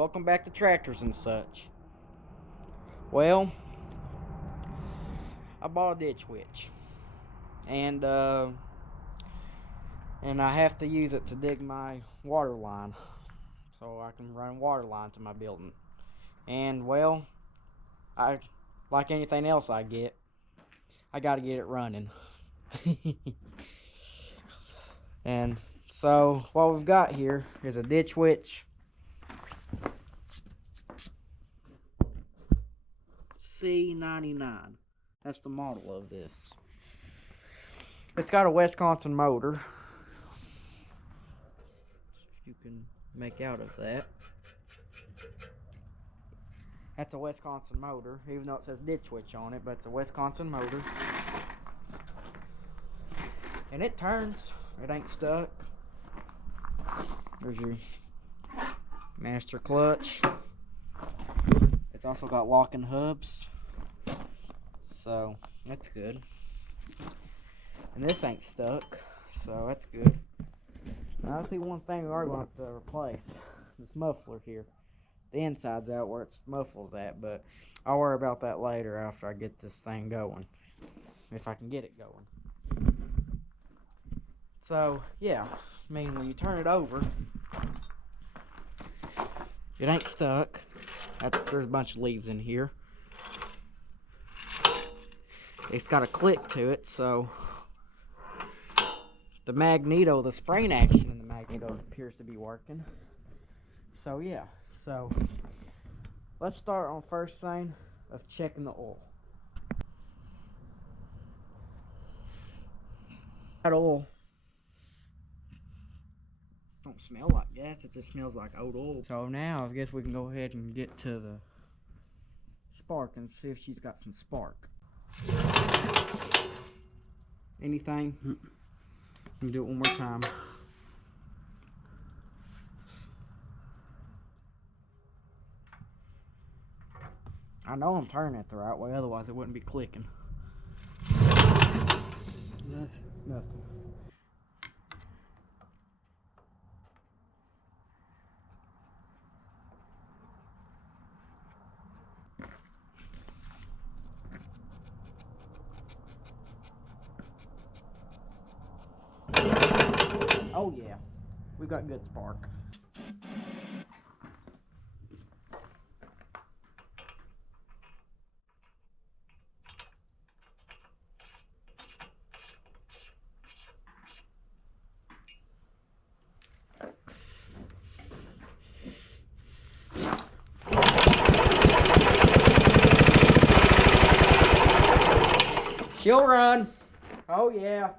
welcome back to Tractors and Such. Well, I bought a ditch witch, and I have to use it to dig my water line, so I can run water line to my building. And well, I like anything else I gotta get it running. And so what we've got here is a ditch witch C99. That's the model of this. It's got a Wisconsin motor. You can make out of that. That's a Wisconsin motor, even though it says ditch witch on it, but it's a Wisconsin motor. And it turns. It ain't stuck. There's your master clutch. It's also got locking hubs, so that's good. And this ain't stuck, so that's good. Now I see one thing we are going to have to replace. This muffler here. The inside's out where its muffler's at, but I'll worry about that later after I get this thing going. If I can get it going. So, yeah. I mean, when you turn it over, it ain't stuck. There's a bunch of leaves in here. It's got a click to it, so the magneto, the spring action in the magneto appears to be working. So yeah, so let's start on first thing of checking the oil. That oil don't smell like gas, it just smells like old oil. So now I guess we can go ahead and get to the spark and see if she's got some spark. Anything? Let me do it one more time. I know I'm turning it the right way, otherwise it wouldn't be clicking. Nothing. Oh yeah, we got good spark. She'll run. Oh yeah.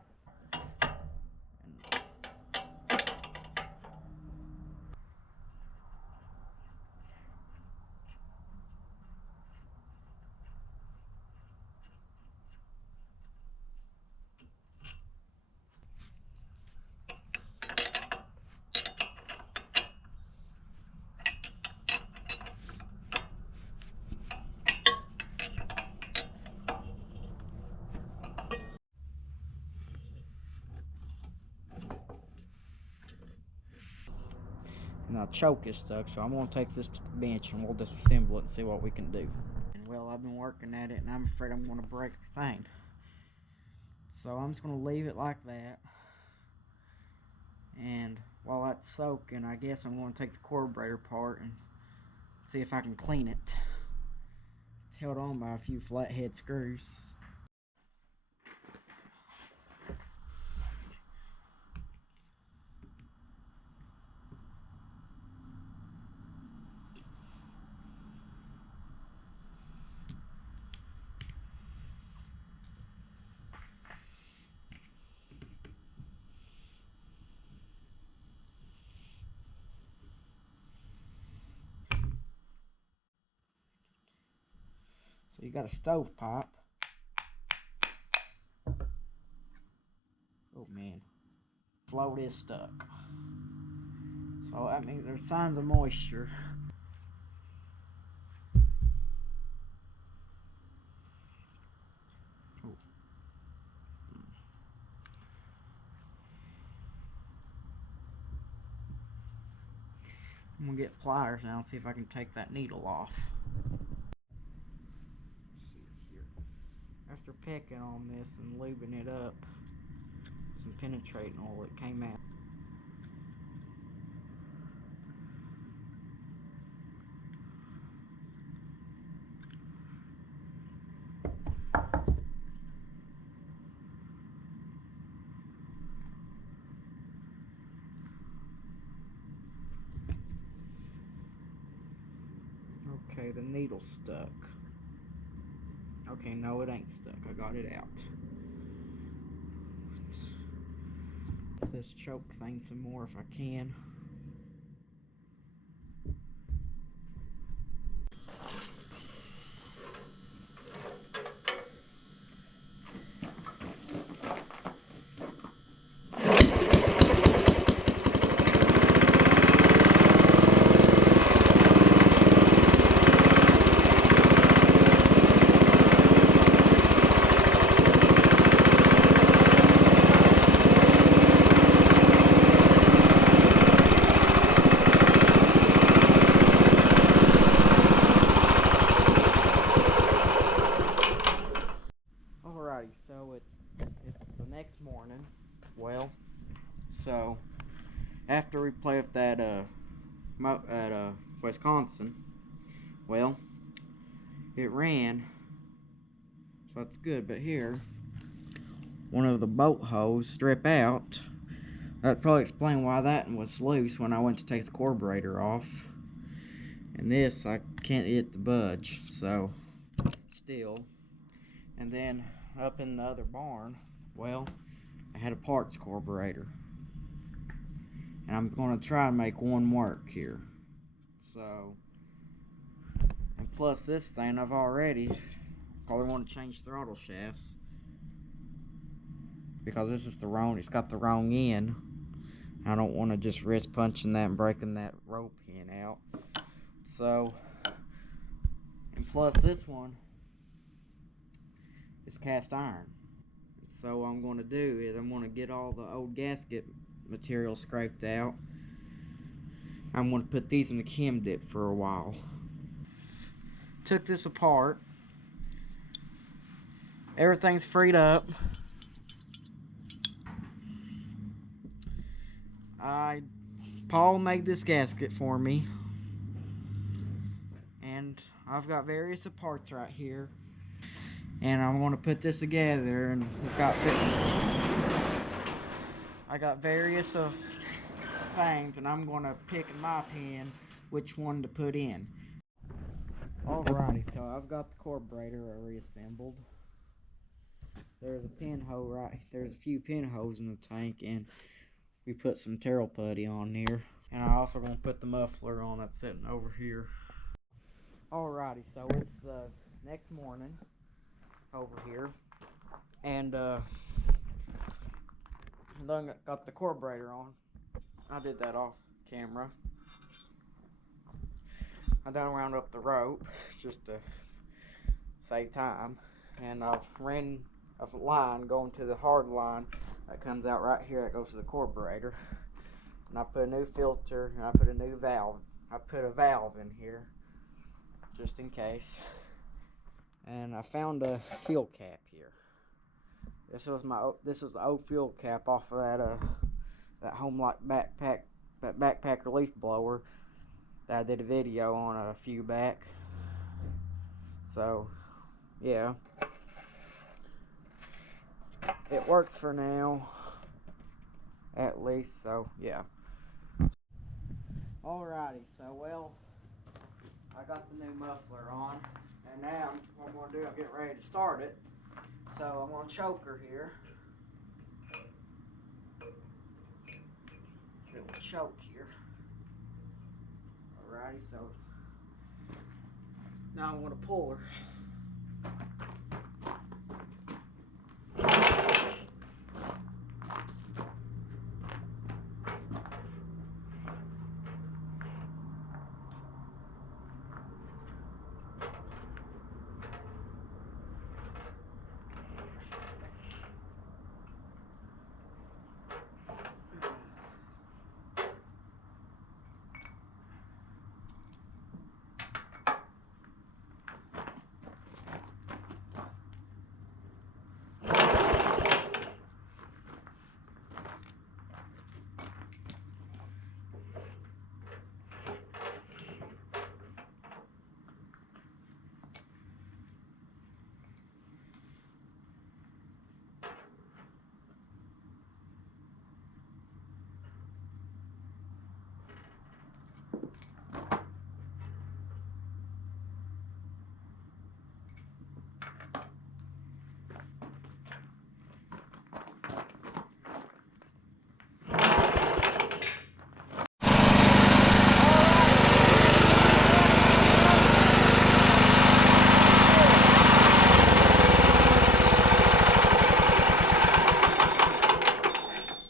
Now choke is stuck, so I'm going to take this to the bench and we'll disassemble it and see what we can do. And well, I've been working at it and I'm afraid I'm going to break the thing. So I'm just going to leave it like that. And while that's soaking, I guess I'm going to take the carburetor apart and see if I can clean it. It's held on by a few flathead screws. So you got a stove pipe. Oh man, float is stuck. So that means there's signs of moisture. Oh. I'm gonna get pliers now and see if I can take that needle off. After pecking on this and lubing it up, some penetrating oil, it came out. Okay, the needle's stuck. Okay, no, it ain't stuck. I got it out. This choke thing some more if I can. So it's the next morning. Well, so after we played with that at Wisconsin, well, it ran, so that's good. But here, one of the bolt hose strip out. That'd probably explain why that one was loose when I went to take the carburetor off. And this, I can't get the budge, so still. And then up in the other barn, well, I had a parts carburetor. And I'm going to try and make one work here. So, and plus this thing, I've already probably want to change throttle shafts. Because this is the wrong, it's got the wrong end. I don't want to just risk punching that and breaking that rope pin out. So, and plus this one is cast iron. So what I'm going to do is I'm going to get all the old gasket material scraped out. I'm going to put these in the chem dip for a while. Took this apart. Everything's freed up. Paul made this gasket for me. And I've got various parts right here. And I'm going to put this together, and it's got, I got various of things, and I'm going to pick in my pen which one to put in. Alrighty, so I've got the carburetor reassembled. There's a pinhole right, there's a few pinholes in the tank, and we put some Terrell putty on here. And I'm also going to put the muffler on that's sitting over here. Alrighty, so it's the next morning over here, and done got the carburetor on. I did that off camera. I done wound up the rope just to save time, and I've ran a line going to the hard line that comes out right here that goes to the carburetor, and I put a new filter and I put a new valve. I put a valve in here just in case. And I found a fuel cap here. This was the old fuel cap off of that Homelite backpack relief blower that I did a video on a few back. So yeah, it works for now, at least. So yeah. Alrighty, so well, I got the new muffler on. And now, what I'm going to do, I'm getting ready to start it. So I'm going to choke her here. Little choke here. Alrighty, so now I'm going to pull her.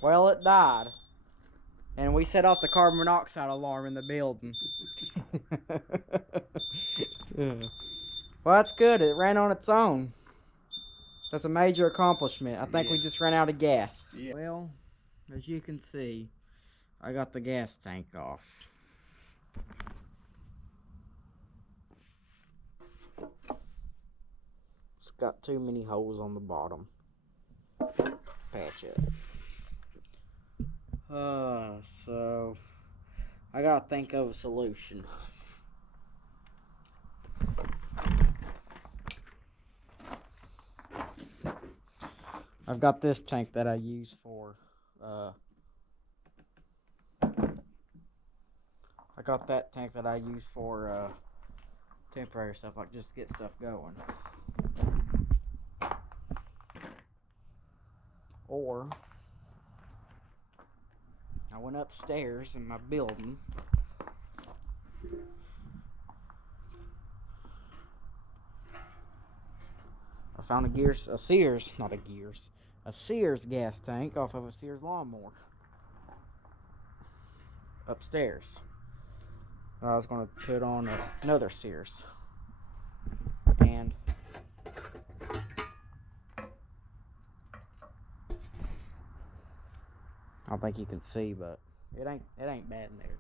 Well, it died. And we set off the carbon monoxide alarm in the building. Yeah. Well, that's good. It ran on its own. That's a major accomplishment. I think we just ran out of gas. Yeah. Well, as you can see, I got the gas tank off. It's got too many holes on the bottom. Patch it. So I gotta think of a solution. I've got this tank that I use for I got that tank that I use for temporary stuff, like just get stuff going. Or I went upstairs in my building. I found a Sears gas tank off of a Sears lawnmower upstairs. I was going to put on another Sears, and I don't think you can see, but it ain't bad in there.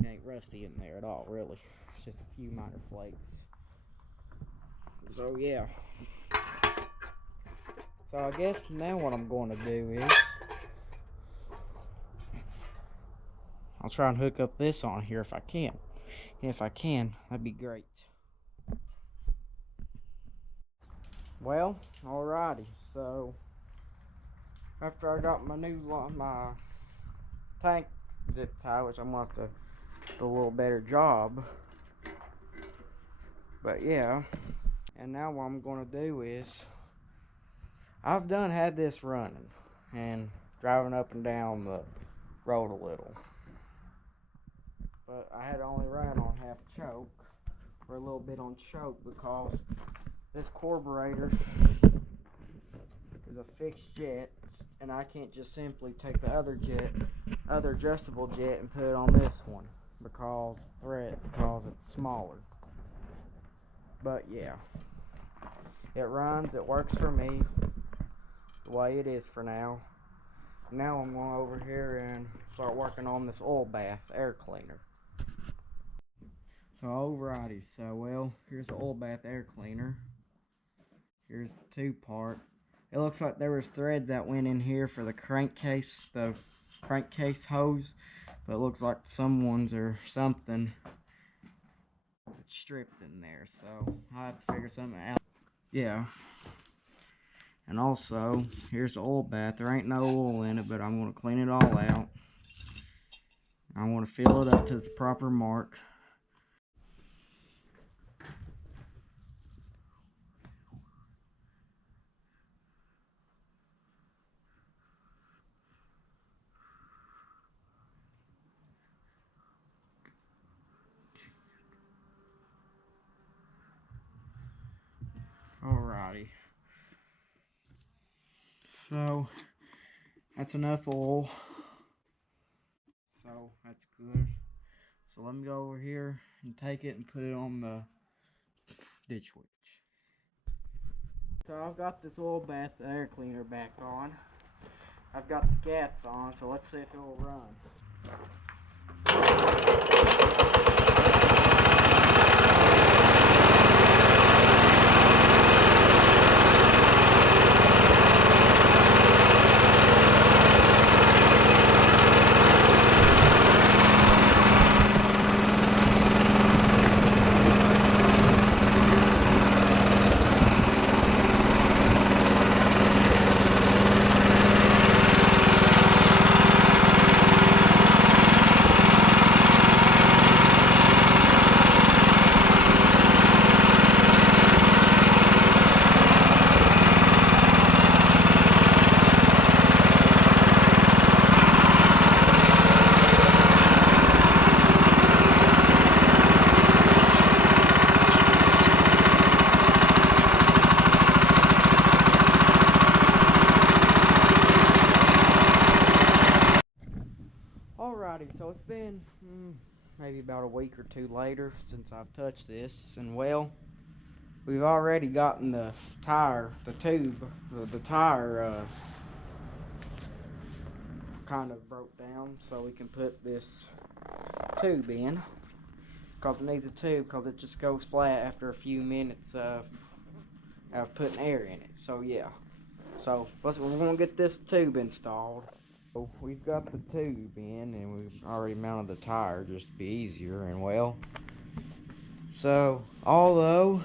It ain't rusty in there at all, really. It's just a few minor flakes. So yeah. So I guess now what I'm going to do is I'll try and hook up this on here if I can. And if I can, that'd be great. Well, alrighty. So after I got my my tank zip tie, which I'm gonna have to do a little better job. But yeah. And now what I'm gonna do is I've had this running and driving up and down the road a little. But I had only run on half choke, or a little bit on choke, because this carburetor is a fixed jet, and I can't just simply take the other adjustable jet and put it on this one because it's smaller. But yeah, it runs, it works for me the way it is for now. Now I'm going over here and start working on this oil bath air cleaner. So alrighty, well, here's the oil bath air cleaner. Here's the two-part. It looks like there was threads that went in here for the crankcase hose, but it looks like some ones or something stripped in there, so I'll have to figure something out. Yeah. And also, here's the oil bath. There ain't no oil in it, but I'm going to clean it all out. I want to fill it up to its proper mark. Alrighty. So, that's enough oil. So, that's good. So, let me go over here and take it and put it on the ditch witch. So, I've got this oil bath air cleaner back on. I've got the gas on, so let's see if it will run. Alrighty, so it's been maybe about a week or two later since I've touched this, and well, we've already gotten the tire, the tube, the tire kind of broke down, so we can put this tube in, because it needs a tube, because it just goes flat after a few minutes of putting air in it. So yeah, so we're gonna get this tube installed. So we've got the tube in, and we've already mounted the tire just to be easier. And well, so although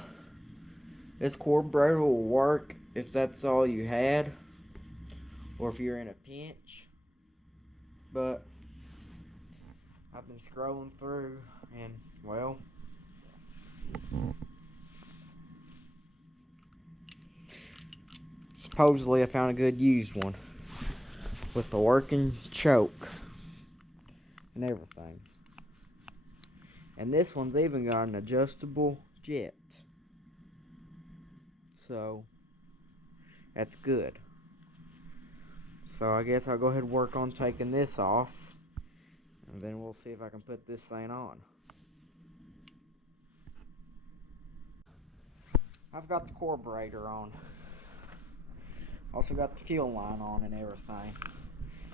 this carburetor will work if that's all you had, or if you're in a pinch, but I've been scrolling through, and well, supposedly I found a good used one with the working choke and everything. And this one's even got an adjustable jet, so that's good. So I guess I'll go ahead and work on taking this off, and then we'll see if I can put this thing on. I've got the carburetor on. Also got the fuel line on and everything.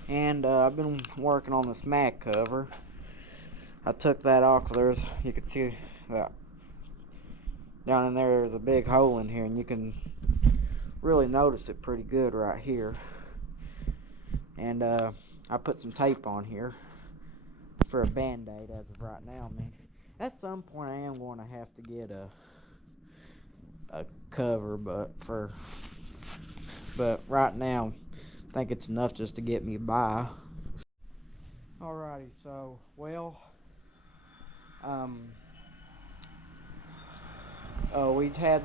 And I've been working on this mag cover. I took that off. You can see that down in there's a big hole in here, and you can really notice it pretty good right here. And I put some tape on here for a band-aid as of right now. I mean, at some point I am going to have to get a cover, but right now I think it's enough just to get me by. Alrighty, so well, we jacked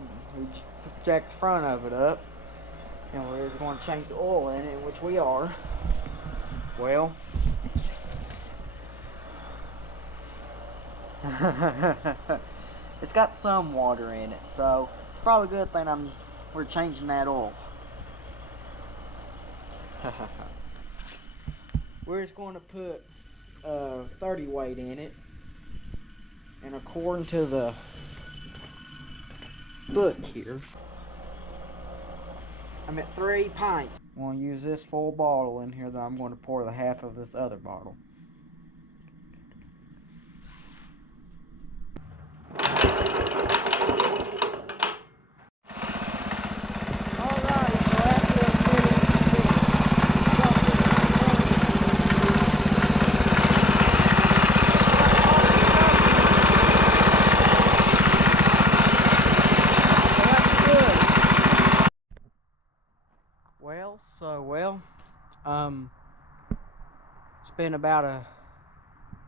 the front of it up, and we're going to change the oil in it, which we are. Well, it's got some water in it, so it's probably a good thing we're changing that oil. We're just going to put 30 weight in it, and according to the book here, I'm at 3 pints. I'm going to use this full bottle in here, that I'm going to pour the half of this other bottle. It's been about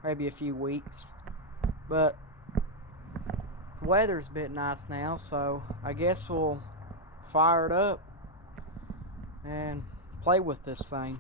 maybe a few weeks, but the weather's a bit nice now, so I guess we'll fire it up and play with this thing.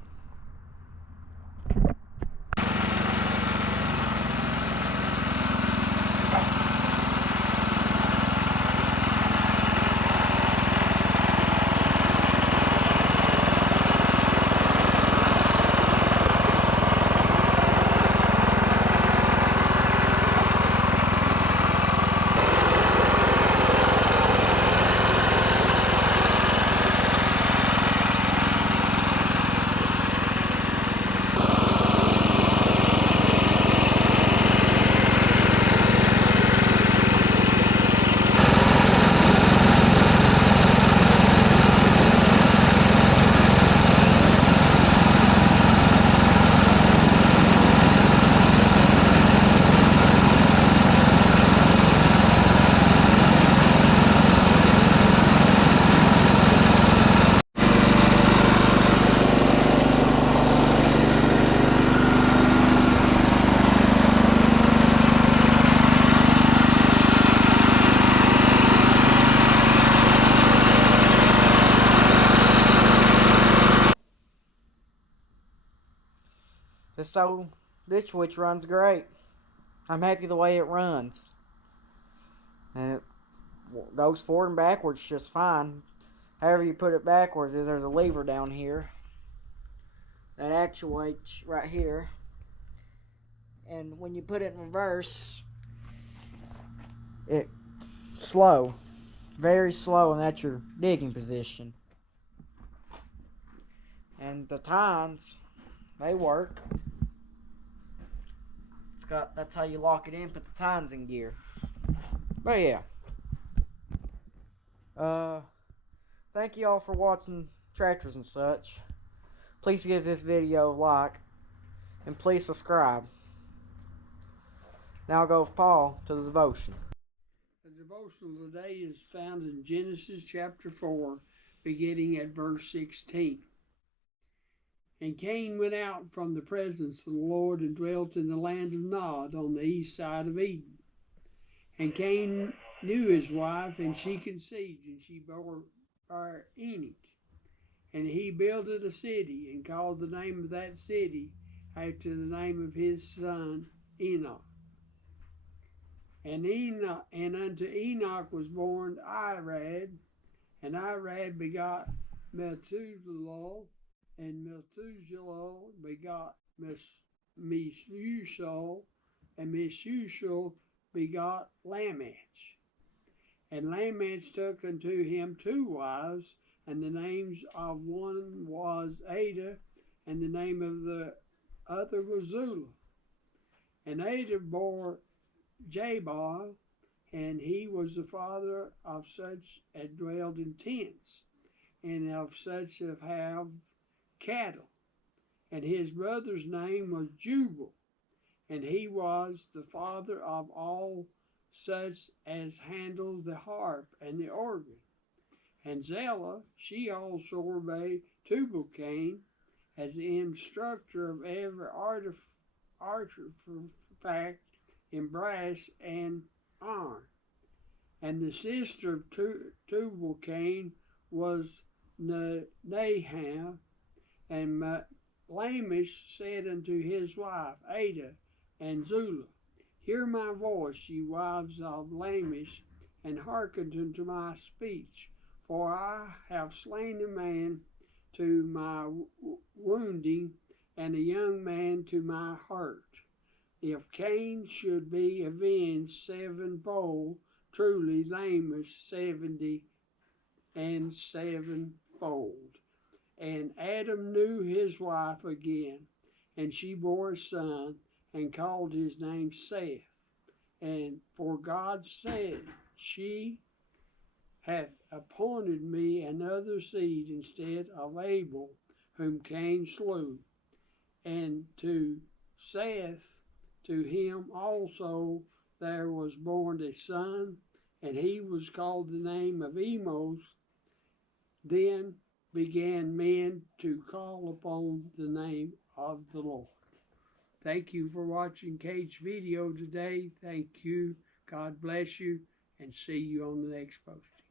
This old ditch witch runs great. I'm happy the way it runs. And it goes forward and backwards just fine. However you put it backwards, there's a lever down here that actuates right here. And when you put it in reverse, it's slow. Very slow, and that's your digging position. And the tines, they work. That's how you lock it in, put the tines in gear. But yeah. Thank you all for watching tractors and such. Please give this video a like, and please subscribe. Now I'll go with Paul to the devotion. The devotional today is found in Genesis chapter 4, beginning at verse 16. And Cain went out from the presence of the Lord and dwelt in the land of Nod on the east side of Eden. And Cain knew his wife, and she conceived, and she bore Enoch. And he builded a city, and called the name of that city after the name of his son Enoch. And unto Enoch was born Irad, and Irad begot Methuselah, and Methuselah begot Meshusal, and Meshusal begot Lamech. And Lamech took unto him 2 wives, and the names of one was Ada, and the name of the other was Zillah. And Ada bore Jabal, and he was the father of such as dwelled in tents, and of such as have cattle. And his brother's name was Jubal, and he was the father of all such as handled the harp and the organ. And Zillah, she also obeyed Tubal-Cain as the instructor of every artifact in brass and iron. And the sister of Tubal-Cain was Naham. And Lamech said unto his wife Ada and Zillah, Hear my voice, ye wives of Lamech, and hearken unto my speech. For I have slain a man to my wounding, and a young man to my hurt. If Cain should be avenged 7-fold, truly Lamech 70 and 7-fold. And Adam knew his wife again, and she bore a son, and called his name Seth. And for God said, She hath appointed me another seed instead of Abel, whom Cain slew. And to Seth, to him also there was born a son, and he was called the name of Emos. Then began men to call upon the name of the Lord. Thank you for watching Kate's video today. Thank you. God bless you, and see you on the next post.